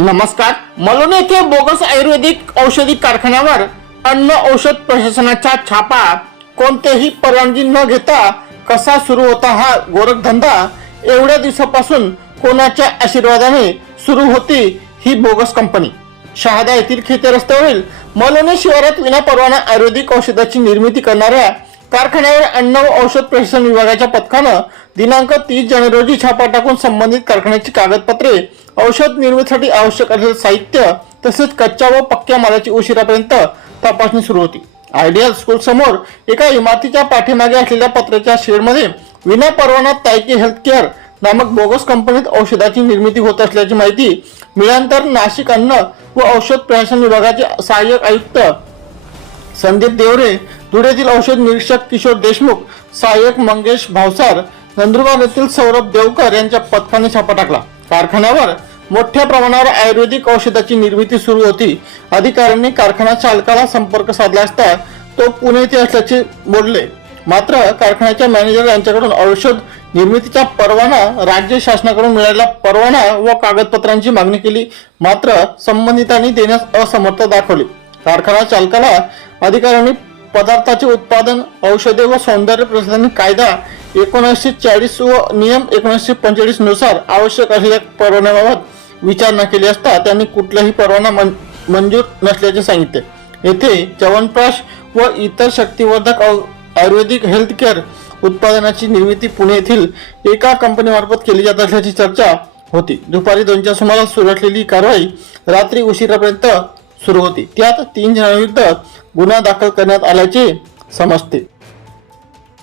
नमस्कार मलोन येथे बोगस आयुर्वेदिक औषधी कारखान्यावर अन्न औषध प्रशासनाचा छापा. कोणतेही परवानगी न घेता कसा सुरू होता हा गोरखधंदा एवढ्या दिवसापासून कोणाच्या आशीर्वादाने सुरू होती ही बोगस कंपनी? शहादा येथील खेते रस्त्यावरील मलोने शिवारात विना परवाना आयुर्वेदिक औषधाची निर्मिती करणाऱ्या कारखान्यावर अन्न व औषध प्रशासन विभागाच्या पथकानं दिनांक तीस जानेवारी रोजी छापा टाकून संबंधित कारखान्याची कागदपत्रे औषध निर्मितीसाठी आवश्यक असलेले साहित्य तसेच कच्च्या व पक्क्या मालाची उशिरापर्यंत तपासणी सुरू होती. आयडियल स्कूल समोर एका इमारतीच्या पाठीमागे असलेल्या पत्र्याच्या शेडमध्ये विना परवाना तायके हेल्थकेअर नामक बोगस कंपनीत औषधाची निर्मिती होत असल्याची माहिती मिळाल्यानंतर नाशिक अन्न व औषध प्रशासन विभागाचे सहाय्यक आयुक्त संदीप देवरे धुळ्यातील औषध निरीक्षक किशोर देशमुख सहाय्यक मंगेश भावसार नंदुरबार येथील सौरभ देवकर यांच्या पथकाने छापा टाकला. कारखान्यावर मोठ्या प्रमाणावर आयुर्वेदिक औषधाची निर्मिती सुरू होती. अधिकाऱ्यांनी कारखाना चालकाला संपर्क साधला असता तो पुणे येथे असल्याचे बोलले. मात्र कारखान्याच्या मॅनेजर यांच्याकडून औषध निर्मितीचा परवाना राज्य शासनाकडून मिळालेला परवाना व कागदपत्रांची मागणी केली. मात्र संबंधितांनी देण्यास असमर्थ दाखवली. कारखाना चालकाला अधिकाऱ्यांनी पदार्थाचे उत्पादन औषधे व सौंदर्य प्रसाधन कायदा एकोणीसशे चाळीस व नियम एकोणीसशे पंचेचाळीसनुसार आवश्यक असलेल्या परवान्याबाबत विचारणा केली असता त्यांनी कुठलाही परवाना मंजूर नसल्याचे सांगितले. येथे च्यवनप्राश व इतर शक्तिवर्धक आयुर्वेदिक हेल्थ केअर उत्पादनाची निर्मिती पुणे येथील एका कंपनीमार्फत केली जात असल्याची चर्चा होती. दुपारी दोनच्या सुमारास सुरू असलेली कारवाई रात्री उशिरापर्यंत सुरू होती. त्यात तीन जणांविरुद्ध गुन्हा दाखल करण्यात आल्याचे समजते.